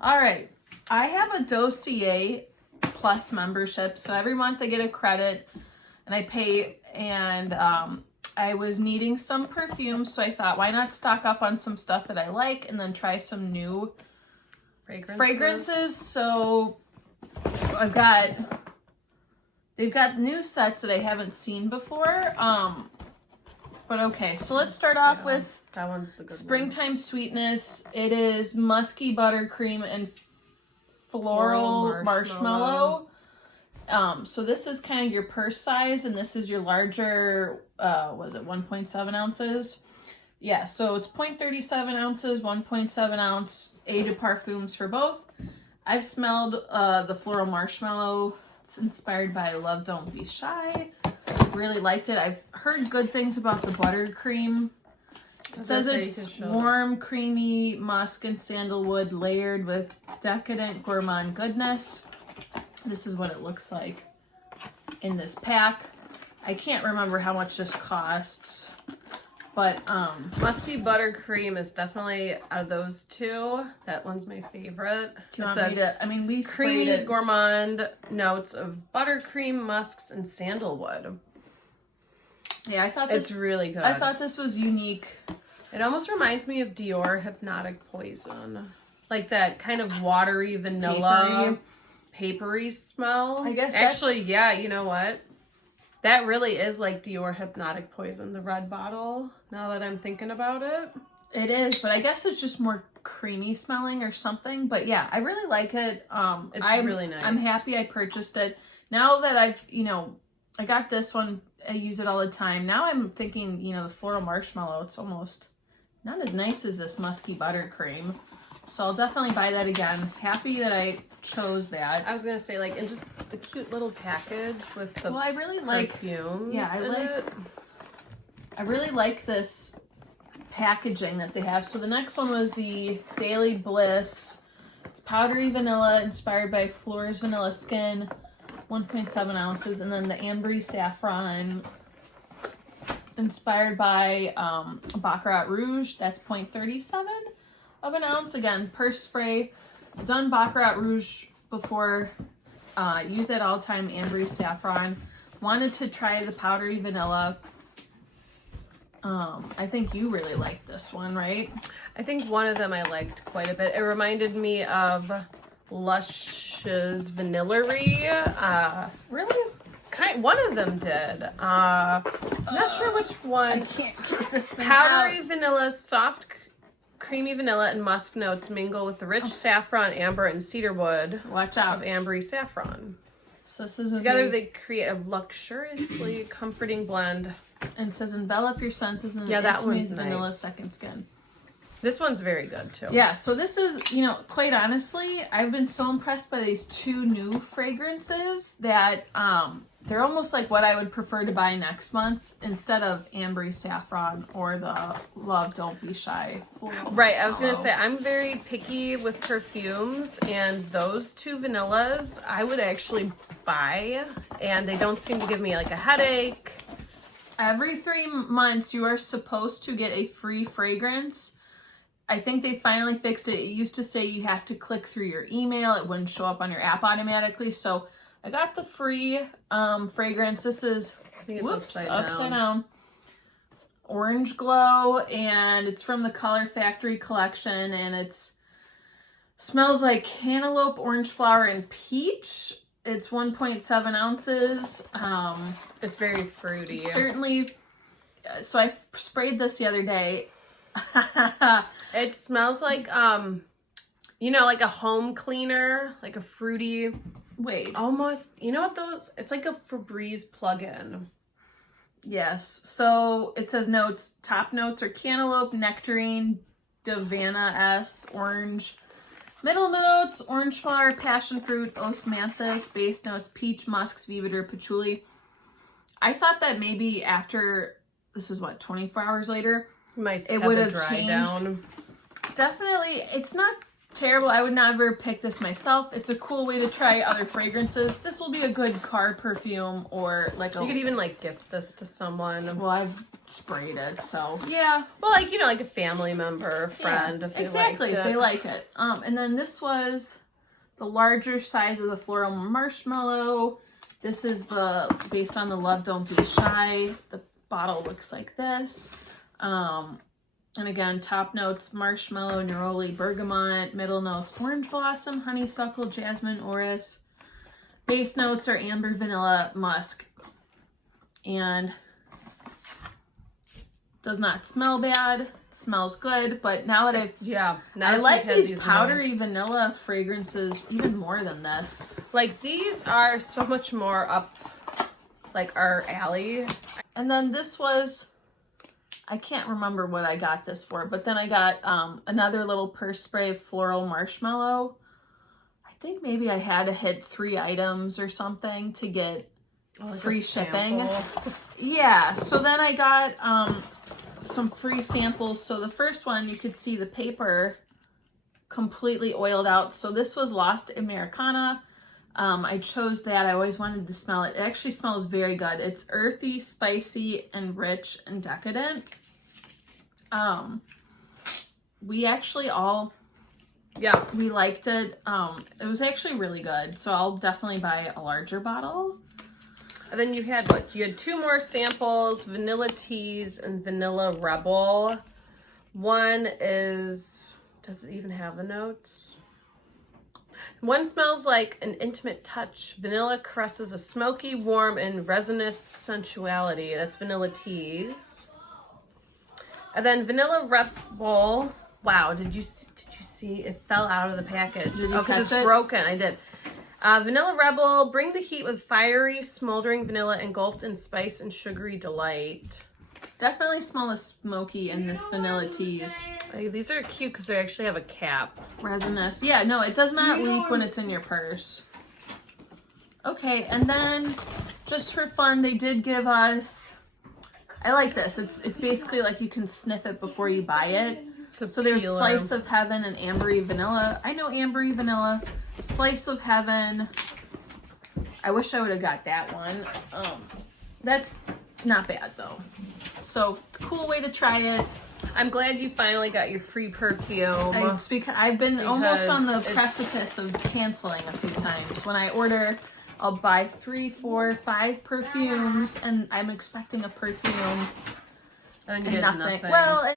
All right. I have a Dossier Plus membership, so every month I get a credit and I pay, and I was needing some perfume, so I thought, why not stock up on some stuff that I like and then try some new fragrances. So they've got new sets that I haven't seen before. But okay, so let's start off with that one's the good Springtime Sweetness. It is Musky Buttercream and Floral Marshmallow. So this is kind of your purse size, and this is your larger, was it 1.7 ounces? Yeah, so it's 0.37 ounces, 1.7 ounce, eau de parfums for both. I've smelled the Floral Marshmallow. It's inspired by Love Don't Be Shy. Really liked it. I've heard good things about the buttercream. It says it's warm, creamy, musk and sandalwood layered with decadent gourmand goodness. This is what it looks like in this pack. I can't remember how much this costs, but Musky Buttercream is definitely out of those two. That one's my favorite. Do you want me to? I mean, we creamy sprayed it. Gourmand notes of buttercream, musks, and sandalwood. Yeah, I thought it's really good. I thought this was unique. It almost reminds me of Dior Hypnotic Poison, like that kind of watery vanilla, papery smell. I guess actually, yeah. You know what? That really is like Dior Hypnotic Poison, the red bottle. Now that I'm thinking about it, it is. But I guess it's just more creamy smelling or something. But yeah, I really like it. It's really nice. I'm happy I purchased it. Now that I've, I got this one. I use it all the time. Now I'm thinking, the Floral Marshmallow, it's almost not as nice as this Musky Buttercream. So I'll definitely buy that again. Happy that I chose that. I was going to say, and just the cute little package with the I really like perfumes. Yeah, I really like this packaging that they have. So the next one was the Daily Bliss. It's Powdery Vanilla, inspired by Flora's Vanilla Skin. 1.7 ounces, and then the Ambery Saffron, inspired by Baccarat Rouge. That's 0.37 of an ounce. Again, purse spray. I've done Baccarat Rouge before. Use that all the time. Ambery Saffron. Wanted to try the Powdery Vanilla. I think you really like this one, right? I think one of them I liked quite a bit. It reminded me of Lush's Vanillary. Really? One of them did. Not sure which one. I can't get this thing Powdery out. vanilla, soft, creamy vanilla, and musk notes mingle with the rich saffron, amber, and cedarwood. Watch out. Of Ambery Saffron. So this is together they create a luxuriously comforting blend. And it says envelop your senses in that one's vanilla nice. second skin. This one's very good too. Yeah, so this is, quite honestly, I've been so impressed by these two new fragrances that they're almost like what I would prefer to buy next month instead of Ambery Saffron or the Love Don't Be Shy. Right, I was going to say, I'm very picky with perfumes, and those two vanillas I would actually buy, and they don't seem to give me a headache. Every 3 months, you are supposed to get a free fragrance. I think they finally fixed it. It used to say you have to click through your email. It wouldn't show up on your app automatically. So I got the free fragrance. This is, I think it's upside down. Orange Glow, and it's from the Color Factory collection, and smells like cantaloupe, orange flower, and peach. It's 1.7 ounces. It's very fruity. Certainly. So I sprayed this the other day. It smells like like a home cleaner, like a fruity. Wait. Almost. You know what those? It's like a Febreze plug-in. Yes. So it says notes. Top notes are cantaloupe, nectarine, Davana S, orange. Middle notes, orange flower, passion fruit, osmanthus. Base notes, peach, musk, vetiver, patchouli. I thought that maybe after, this is 24 hours later, it would have dried down. Definitely, it's not terrible. I would never pick this myself. It's a cool way to try other fragrances. This will be a good car perfume or like a... You could even like gift this to someone. Well, I've sprayed it, so yeah. Well, like, you know, like a family member, a friend, if exactly, they if they like it. And then this was the larger size of the floral marshmallow. This is based on the Love Don't Be Shy. The bottle looks like this. And again, top notes, marshmallow, neroli, bergamot. Middle notes, orange blossom, honeysuckle, jasmine, orris. Base notes are amber, vanilla, musk. And does not smell bad. Smells good, but now that I like these powdery vanilla fragrances even more than this. Like, these are so much more up, like, our alley. And then this was... I can't remember what I got this for, but then I got another little purse spray of floral marshmallow. I think maybe I had to hit 3 items or something to get free shipping. Yeah, so then I got some free samples. So the first one, you could see the paper completely oiled out. So this was Lost Americana. I chose that. I always wanted to smell it. It actually smells very good. It's earthy, spicy, and rich and decadent. We actually all, we liked it. It was actually really good. So I'll definitely buy a larger bottle. And then you had what? You had 2 more samples, Vanilla Tease and Vanilla Rebel. One is, does it even have the notes? One smells like an intimate touch. Vanilla caresses a smoky, warm, and resinous sensuality. That's Vanilla Tease. And then Vanilla Rebel. Wow, did you see? It fell out of the package. Did you catch it's it? Broken. I did. Vanilla Rebel, bring the heat with fiery, smoldering vanilla engulfed in spice and sugary delight. Definitely smell the smoky in this Vanilla Tease. These are cute because they actually have a cap. Resinous. Yeah, no, it does not leak when it's in your purse. Okay, and then just for fun, they did give us... I like this. It's basically like you can sniff it before you buy it. So there's Slice of Heaven and Ambery Vanilla. I know Ambery Vanilla. Slice of Heaven. I wish I would have got that one. That's not bad though. So cool way to try it. I'm glad you finally got your free perfume. I've been almost on the precipice of canceling a few times. When I order, I'll buy 3, 4, 5 perfumes, and I'm expecting a perfume and nothing. nothing. Well.